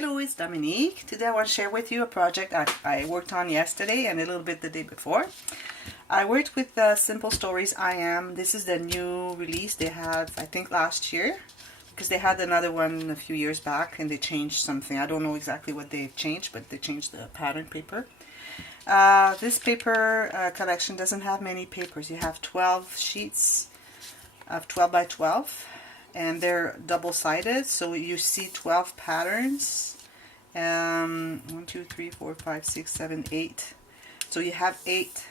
Hello, it's Dominique. Today I want to share with you a project I worked on yesterday and a little bit the day before. I worked with Simple Stories I Am. This is the new release they had, I think, last year, because they had another one a few years back and they changed something. I don't know exactly what they changed, but they changed the pattern paper. This paper collection doesn't have many papers. You have 12 sheets of 12 by 12. And they're double-sided, so you see 12 patterns. 1, 2, 3, 4, 5, 6, 7, 8. So you have 8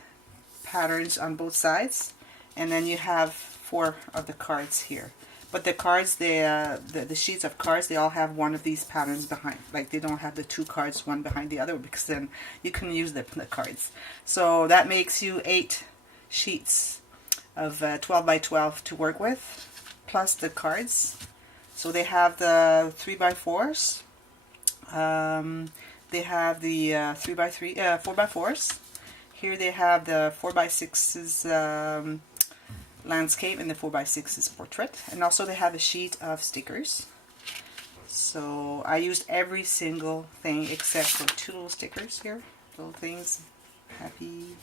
patterns on both sides, and then you have 4 of the cards here. But the cards, the sheets of cards, they all have one of these patterns behind. Like they don't have the 2 cards one behind the other, because then you can use the cards. So that makes you 8 sheets of 12 by 12 to work with, plus the cards. So they have the 3x4s. They have the 3x3, 4x4s. Here they have the 4x6s landscape and the 4x6s portrait. And also they have a sheet of stickers. So I used every single thing except for 2 little stickers here. Little things. Happy.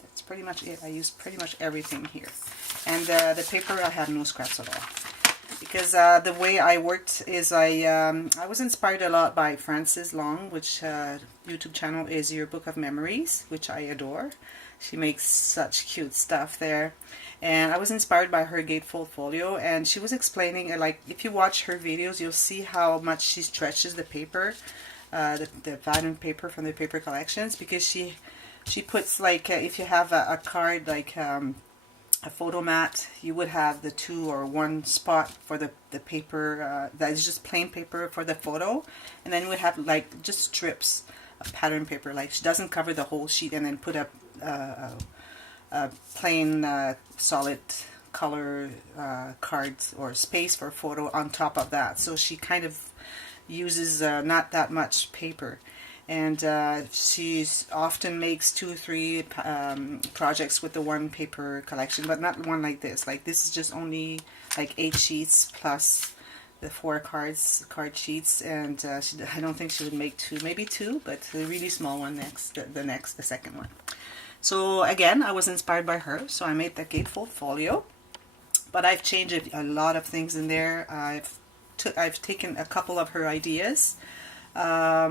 That's pretty much it. I used pretty much everything here. And the paper, I have no scraps at all. Because the way I worked is I was inspired a lot by Frances Long, which YouTube channel is Your Book of Memories, which I adore. She makes such cute stuff there. And I was inspired by her Gatefold Folio, and she was explaining, like, if you watch her videos, you'll see how much she stretches the paper, the pattern paper from the paper collections, because she puts, like, if you have a card, like, a photo mat, you would have the 2 or 1 spot for the paper that is just plain paper for the photo, and then we have like just strips of pattern paper. Like she doesn't cover the whole sheet and then put a plain solid color cards or space for photo on top of that. So she kind of uses not that much paper. And she often makes 2 or 3 projects with the one paper collection, but not one like this. Like this is just only like 8 sheets plus the 4 card sheets, and I don't think she would make 2, maybe 2, but the really small one next, the second one. So again, I was inspired by her, so I made the Gatefold Folio, but I've changed a lot of things in there. I've taken a couple of her ideas. I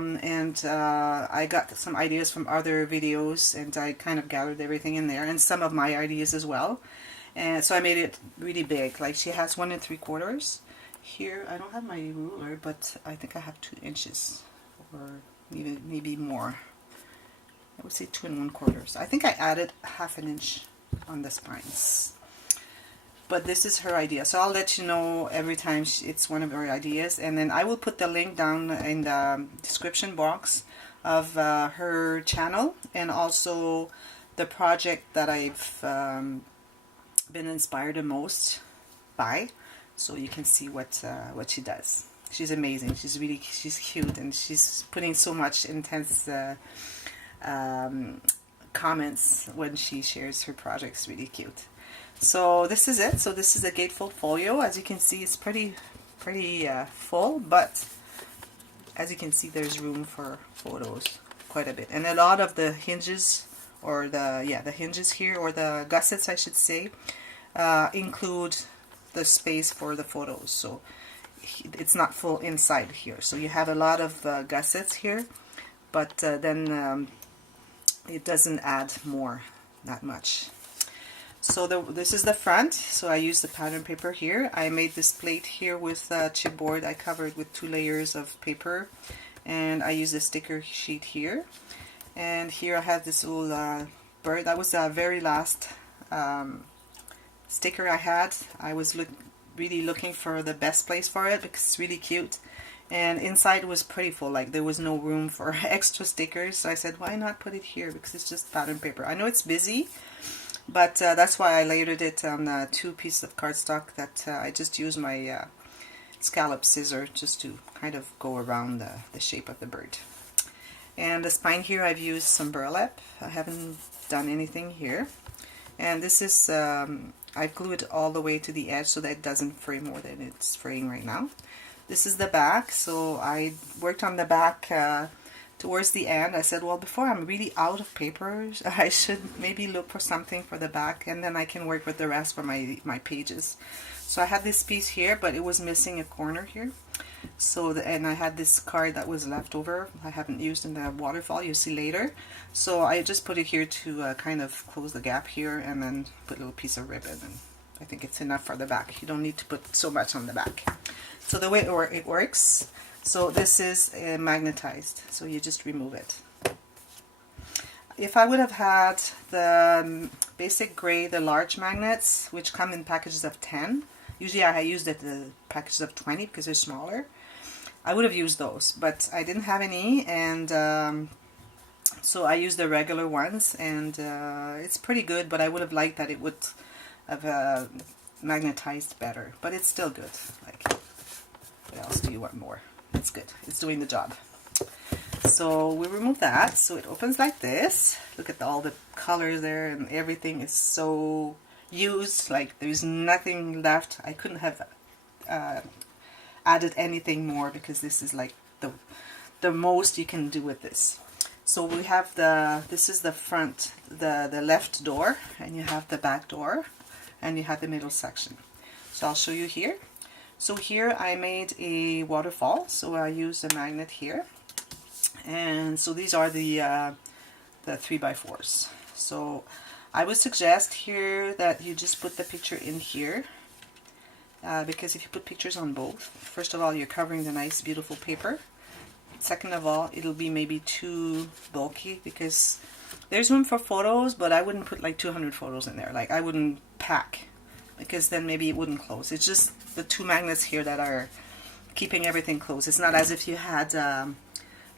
got some ideas from other videos, and I kind of gathered everything in there, and some of my ideas as well. And so I made it really big. Like she has 1 3/4 here. I don't have my ruler, but I think I have 2 inches, or maybe more. I would say 2 1/4. I think I added ½ an inch on the spines. But this is her idea, so I'll let you know every time it's one of her ideas, and then I will put the link down in the description box of her channel, and also the project that I've been inspired the most by, so you can see what she does. She's amazing. She's cute, and she's putting so much intense comments when she shares her projects. Really cute. So this is it. So this is a Gatefold Folio. As you can see, it's pretty full, but as you can see, there's room for photos quite a bit. And a lot of the hinges, or the hinges here, or the gussets, I should say, include the space for the photos. So it's not full inside here. So you have a lot of gussets here, but then it doesn't add more that much. So this is the front. So I used the pattern paper here. I made this plate here with chipboard. I covered with 2 layers of paper, and I used a sticker sheet here. And here I have this little bird. That was the very last sticker I had. I was really looking for the best place for it because it's really cute. And inside was pretty full, like there was no room for extra stickers. So I said, why not put it here, because it's just pattern paper. I know it's busy, but that's why I layered it on 2 pieces of cardstock that I just used my scallop scissor just to kind of go around the shape of the bird. And the spine here, I've used some burlap. I haven't done anything here. And this is, I've glued it all the way to the edge so that it doesn't fray more than it's fraying right now. This is the back. So I worked on the back towards the end. I said, well, before I'm really out of papers, I should maybe look for something for the back, and then I can work with the rest for my pages. So I had this piece here, but it was missing a corner here. So and I had this card that was left over, I haven't used in the waterfall, you'll see later. So I just put it here to kind of close the gap here, and then put a little piece of ribbon, and I think it's enough for the back. You don't need to put so much on the back. So the way it works, so this is magnetized, so you just remove it. If I would have had the basic gray, the large magnets, which come in packages of 10, usually I used the packages of 20 because they're smaller, I would have used those, but I didn't have any, and so I used the regular ones, and it's pretty good, but I would have liked that it would have magnetized better, but it's still good. Like, what else do you want more? It's good. It's doing the job. So we remove that, so it opens like this. Look at all the colors there, and everything is so used, like there's nothing left. I couldn't have added anything more, because this is like the most you can do with this. So we have this is the front, the left door, and you have the back door, and you have the middle section. So I'll show you here. So here I made a waterfall, so I used a magnet here, and so these are the 3x4s. So I would suggest here that you just put the picture in here, because if you put pictures on both, first of all, you're covering the nice beautiful paper. Second of all, it'll be maybe too bulky, because there's room for photos, but I wouldn't put like 200 photos in there. Like, I wouldn't pack, because then maybe it wouldn't close. It's just the two magnets here that are keeping everything closed. It's not as if you had a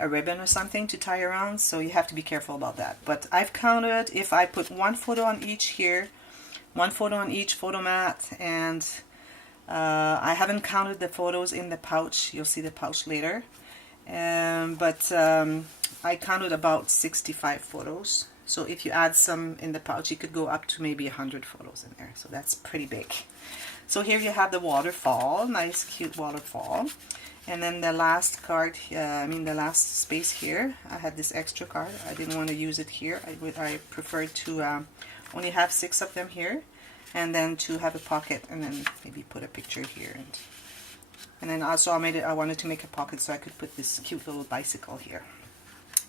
ribbon or something to tie around, so you have to be careful about that. But I've counted, if I put one photo on each here, one photo on each photo mat, and I haven't counted the photos in the pouch. You'll see the pouch later. But I counted about 65 photos. So if you add some in the pouch, you could go up to maybe 100 photos in there. So that's pretty big. So here you have the waterfall, nice cute waterfall. And then the last card, the last space here, I had this extra card. I didn't want to use it here. I preferred to only have 6 of them here, and then to have a pocket, and then maybe put a picture here. And then also I wanted to make a pocket so I could put this cute little bicycle here.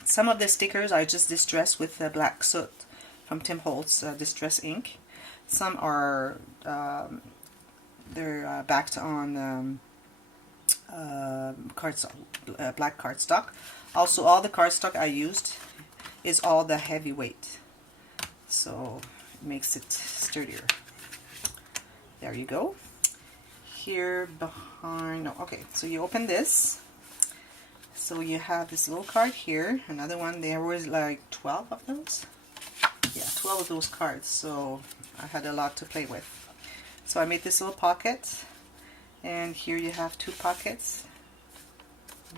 Some of the stickers I just distressed with the black soot from Tim Holtz Distress ink. Some are they're backed on black cardstock. Also, all the cardstock I used is all the heavyweight, so it makes it sturdier. There you go. Here behind, no, okay, so you open this, so you have this little card here, another one. There was like 12 of those, yeah, 12 of those cards, so I had a lot to play with. So I made this little pocket, and here you have 2 pockets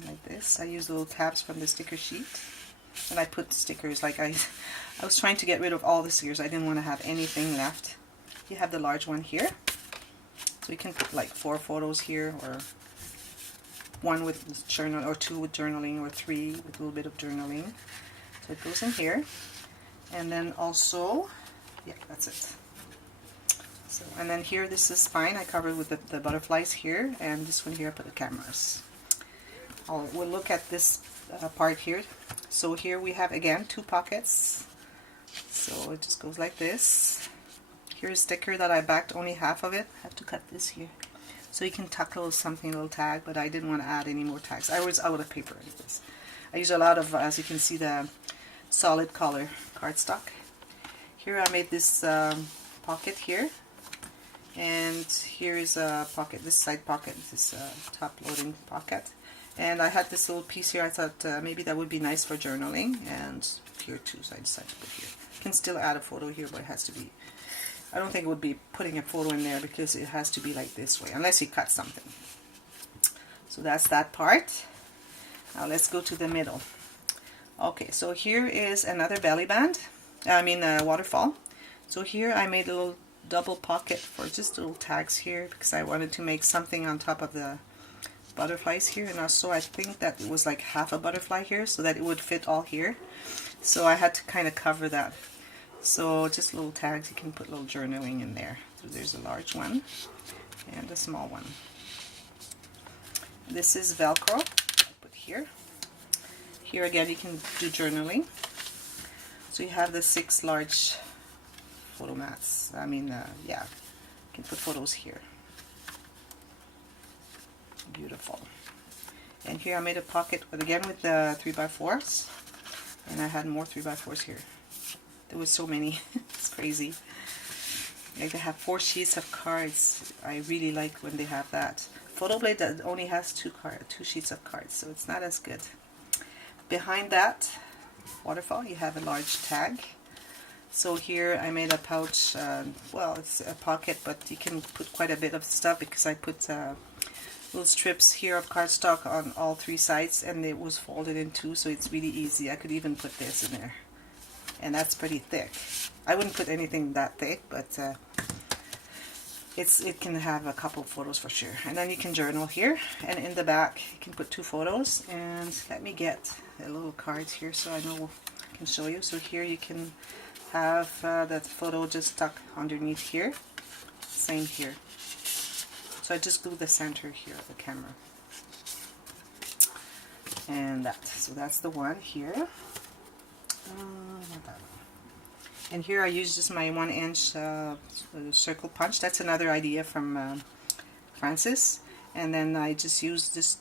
like this. I used little tabs from the sticker sheet, and I put stickers, like I was trying to get rid of all the stickers. I didn't want to have anything left. You have the large one here. So you can put like 4 photos here, or 1 with journal, or 2 with journaling, or 3 with a little bit of journaling. So it goes in here. And then also, yeah, that's it. So, and then here, this is fine. I covered with the butterflies here, and this one here I put the cameras. We'll look at this part here. So here we have again 2 pockets. So it just goes like this. Here's a sticker that I backed only half of it. I have to cut this here. So you can tuck a little something, a little tag, but I didn't want to add any more tags. I was out of paper like this. I use a lot of, as you can see, the solid color cardstock. Here I made this pocket here. And here is a pocket, this side pocket, this top loading pocket. And I had this little piece here. I thought maybe that would be nice for journaling. And here too, so I decided to put here. You can still add a photo here, but it has to be, I don't think it would be putting a photo in there, because it has to be like this way, unless you cut something. So that's that part. Now let's go to the middle. Okay, so here is another belly band, waterfall. So here I made a little double pocket for just little tags here, because I wanted to make something on top of the butterflies here, and also I think that it was like half a butterfly here so that it would fit all here. So I had to kind of cover that. So just little tags, you can put little journaling in there. So there's a large one and a small one. This is Velcro, I put here. Here again you can do journaling. So you have the 6 large photo mats. I mean, yeah, you can put photos here. Beautiful. And here I made a pocket, but again with the 3x4s, and I had more 3x4s here. There was so many. It's crazy. Like they have 4 sheets of cards. I really like when they have that. Photo Blade only has 2 sheets of cards, so it's not as good. Behind that waterfall, you have a large tag. So here I made a pouch. Well, it's a pocket, but you can put quite a bit of stuff because I put little strips here of cardstock on all 3 sides, and it was folded in 2, so it's really easy. I could even put this in there, and that's pretty thick. I wouldn't put anything that thick, but it can have a couple photos for sure. And then you can journal here, and in the back you can put 2 photos. And let me get a little card here so I know I can show you. So here you can have that photo just stuck underneath here. Same here. So I just glue the center here of the camera. And that. So that's the one here. Not that one. And here I use just my 1-inch circle punch. That's another idea from Francis. And then I just use this,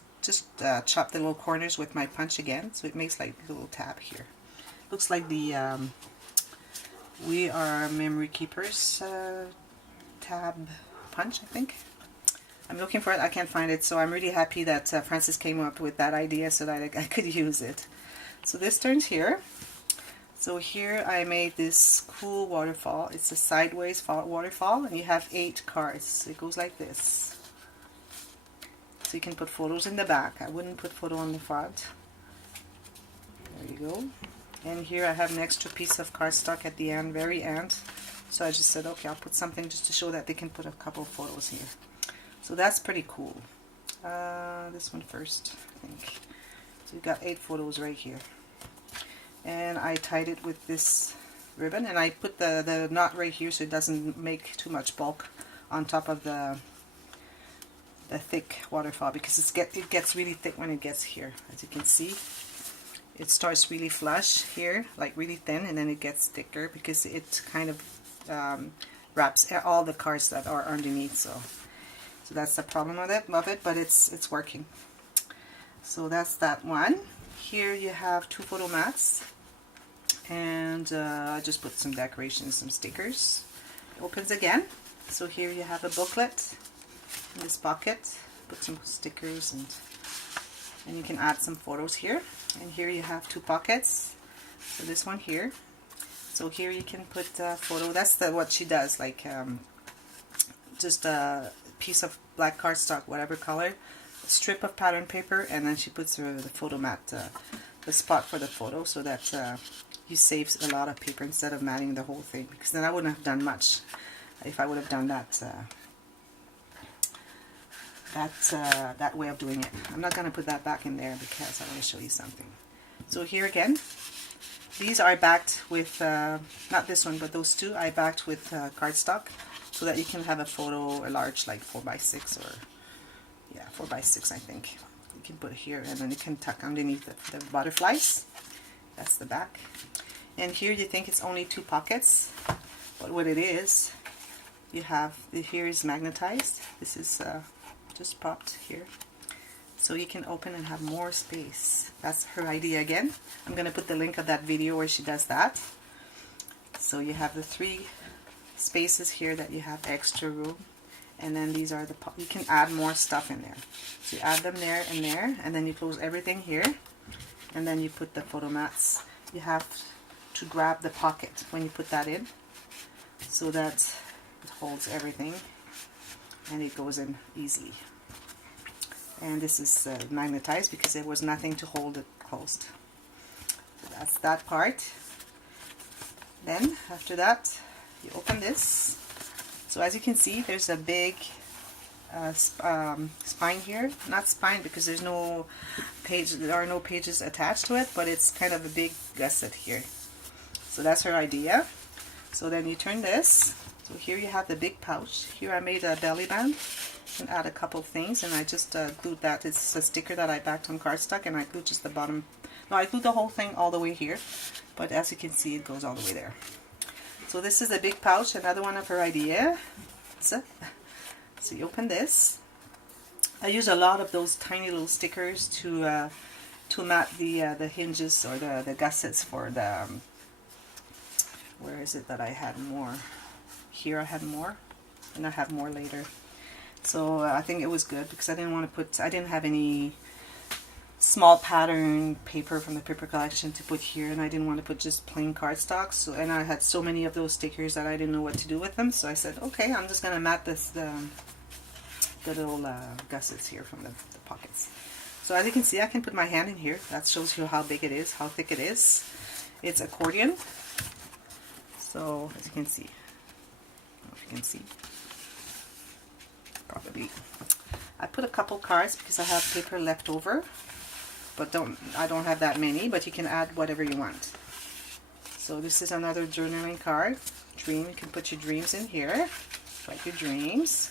chop the little corners with my punch again. So it makes like a little tab here. Looks like the We Are Memory Keepers tab punch, I think. I'm looking for it, I can't find it, so I'm really happy that Francis came up with that idea so that I could use it. So this turns here. So here I made this cool waterfall. It's a sideways waterfall, and you have 8 cards. It goes like this. So you can put photos in the back. I wouldn't put photo on the front. There you go. And here I have an extra piece of cardstock at the end, very end. So I just said, okay, I'll put something just to show that they can put a couple of photos here. So that's pretty cool. This one first, I think. So you got 8 photos right here. And I tied it with this ribbon, and I put the knot right here so it doesn't make too much bulk on top of the thick waterfall, because it gets really thick when it gets here. As you can see, it starts really flush here, like really thin, and then it gets thicker because it kind of wraps all the cards that are underneath. So that's the problem with it, but it's working. So that's that one. Here you have 2 photo mats, and I just put some decorations, some stickers. It opens again. So here you have a booklet in this pocket. Put some stickers, and you can add some photos here. And here you have 2 pockets. So this one here. So here you can put a photo. That's what she does, like just a piece of black cardstock, whatever color, a strip of pattern paper, and then she puts the photo mat, the spot for the photo, so that you save a lot of paper instead of matting the whole thing, because then I wouldn't have done much if I would have done that that way of doing it. I'm not going to put that back in there because I want to show you something. So here again, these are backed with, not this one, but those 2 I backed with cardstock, so that you can have a photo, a large, like 4x6, or yeah, 4x6 I think. You can put it here, and then you can tuck underneath the butterflies. That's the back. And here you think it's only 2 pockets, but what it is, you have, here is magnetized. This is just popped here. So you can open and have more space. That's her idea again. I'm going to put the link of that video where she does that. So you have the 3 spaces here that you have extra room, and then these are you can add more stuff in there. So you add them there, and then you close everything here, and then you put the photo mats. You have to grab the pocket when you put that in, so that it holds everything and it goes in easily. And this is magnetized because there was nothing to hold it closed. So that's that part. Then after that, you open this. So as you can see, there's a big spine here. Not spine because there's no page, there are no pages attached to it, but it's kind of a big gusset here. So that's her idea. So then you turn this. So here you have the big pouch. Here I made a belly band and add a couple things, and I just glued that. It's a sticker that I backed on cardstock, and I glued just the bottom. No, I glued the whole thing all the way here, but as you can see, it goes all the way there. So this is a big pouch, another one of her idea. So you open this. I use a lot of those tiny little stickers to mat the hinges or the gussets for the. Where is it that I had more? Here I had more, and I have more later. So I think it was good because I didn't want to put. I didn't have any small pattern paper from the paper collection to put here, and I didn't want to put just plain cardstock. So, and I had so many of those stickers that I didn't know what to do with them. So I said, okay, I'm just gonna mat this the little gussets here from the pockets. So as you can see, I can put my hand in here. That shows you how big it is, how thick it is. It's accordion. So as you can see, I don't know if you can see. Probably. I put a couple cards because I have paper left over, but I don't have that many, but you can add whatever you want. So this is another journaling card. Dream, you can put your dreams in here. Write your dreams.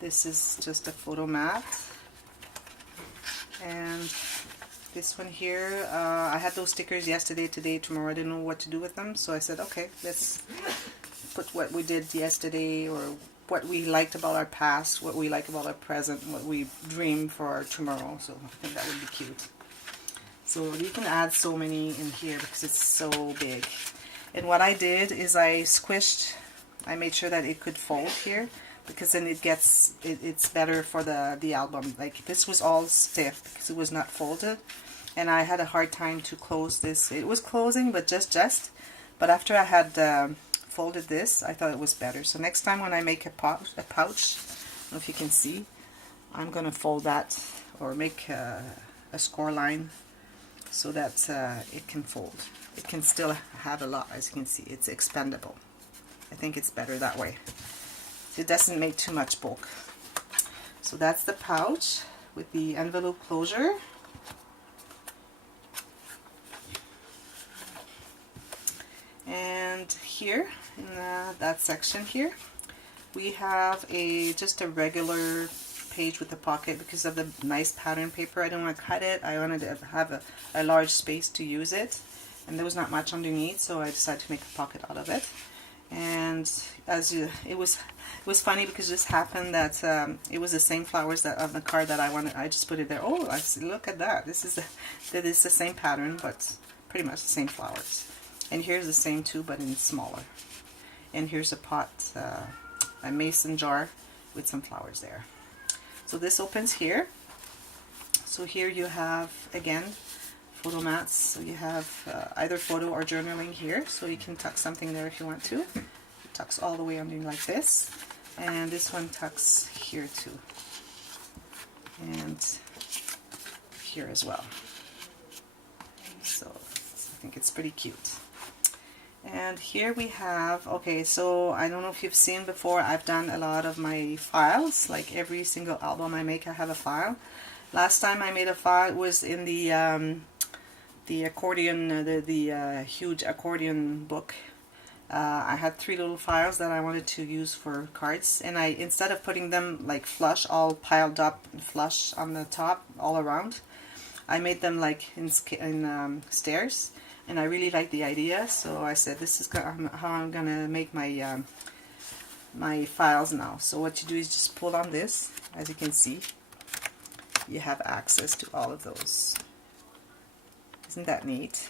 This is just a photo mat. And this one here, I had those stickers yesterday, today, tomorrow. I didn't know what to do with them, so I said, okay, let's put what we did yesterday, or what we liked about our past, what we like about our present, what we dream for our tomorrow. So I think that would be cute. So you can add so many in here because it's so big. And what I did is I made sure that it could fold here, because then it's better for the album. Like this was all stiff because it was not folded, and I had a hard time to close this. It was closing, but just. But after I had folded this, I thought it was better. So next time when I make a pouch, I don't know if you can see, I'm gonna fold that or make a score line so that it can fold. It can still have a lot, as you can see. It's expandable. I think it's better that way. It doesn't make too much bulk. So that's the pouch with the envelope closure. And here in that section here, we have just a regular page with a pocket because of the nice pattern paper. I didn't want to cut it. I wanted to have a large space to use it, and there was not much underneath, so I decided to make a pocket out of it. And it was funny because this happened that it was the same flowers that on the card that I wanted. I just put it there. Oh, I see, look at that. This is the same pattern, but pretty much the same flowers. And here's the same too, but in smaller. And here's a pot, a mason jar with some flowers there. So this opens here. So here you have, again, photo mats. So you have either photo or journaling here. So you can tuck something there if you want to. It tucks all the way underneath like this. And this one tucks here too. And here as well. So I think it's pretty cute. And here we have, okay, so I don't know if you've seen before, I've done a lot of my files. Like every single album I make, I have a file. Last time I made a file was in the accordion, the huge accordion book. I had 3 little files that I wanted to use for cards, and instead of putting them like flush, all piled up flush on the top all around, I made them like in stairs. And I really liked the idea, so I said this is how I'm gonna make my my files now. So what you do is just pull on this. As you can see, you have access to all of those. Isn't that neat?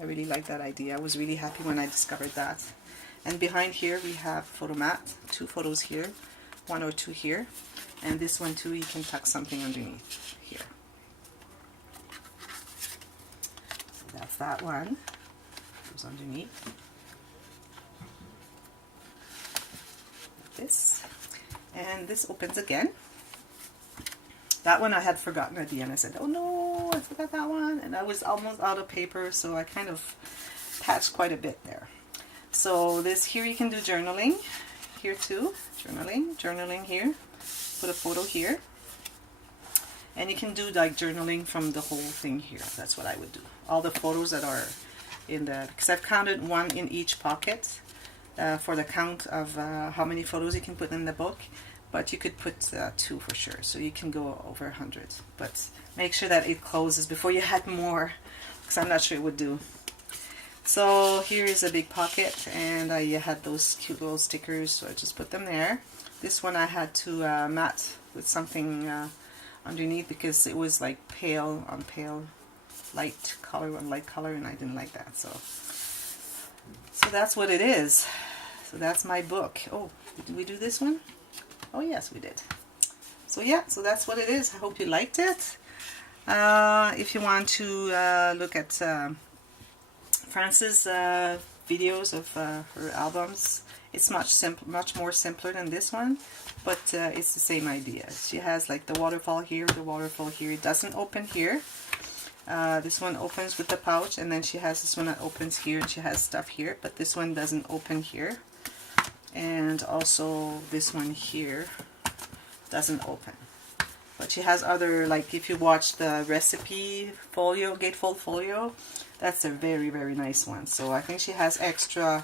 I really like that idea. I was really happy when I discovered that. And behind here we have photo mat, 2 photos here, 1 or 2 here, and this one too, you can tuck something underneath here. That's that one. Goes underneath. Like this. And this opens again. That one I had forgotten at the end. I said, oh no, I forgot that one. And I was almost out of paper, so I kind of patched quite a bit there. So this here you can do journaling. Here too. Journaling here. put a photo here. And you can do like journaling from the whole thing here. That's what I would do. All the photos that are in the, because I've counted one in each pocket for the count of how many photos you can put in the book. But you could put 2 for sure, so you can go over 100. But make sure that it closes before you add more, because I'm not sure it would do. So here is a big pocket, and I had those cute little stickers, so I just put them there. This one I had to mat with something underneath because it was like pale on pale, light color on light color, and I didn't like that. So that's what it is. So that's my book. Oh, did we do this one? Oh yes, we did. So yeah, so that's what it is. I hope you liked it. If you want to look at Frances' videos of her albums, it's much more simpler than this one, but it's the same idea. She has like the waterfall here, the waterfall here. It doesn't open here. This one opens with the pouch, and then she has this one that opens here, and she has stuff here, but this one doesn't open here. And also this one here doesn't open. But she has other, like if you watch the recipe folio, Gatefold folio, that's a very, very nice one. So I think she has extra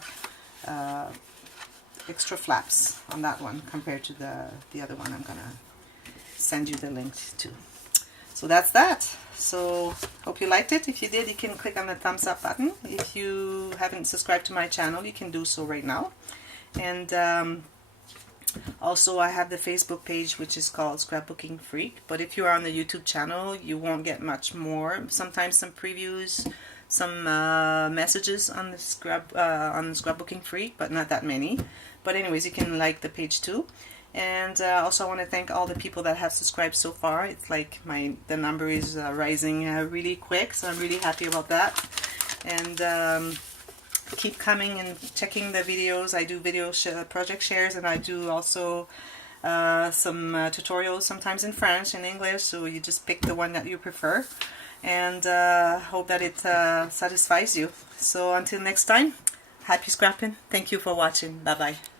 flaps on that one compared to the other one I'm gonna send you the link to. So that's that. So hope you liked it. If you did, you can click on the thumbs up button. If you haven't subscribed to my channel, you can do so right now. And also I have the Facebook page, which is called Scrapbooking Freak. But if you are on the YouTube channel, you won't get much more. Sometimes some previews, some messages on the Scrapbooking Freak, but not that many. But anyways, you can like the page too. And also I want to thank all the people that have subscribed so far. It's like the number is rising really quick, so I'm really happy about that. And keep coming and checking the videos. I do video project shares, and I do also some tutorials, sometimes in French and English, so you just pick the one that you prefer, and hope that it satisfies you. So until next time, happy scrapping. Thank you for watching. Bye bye.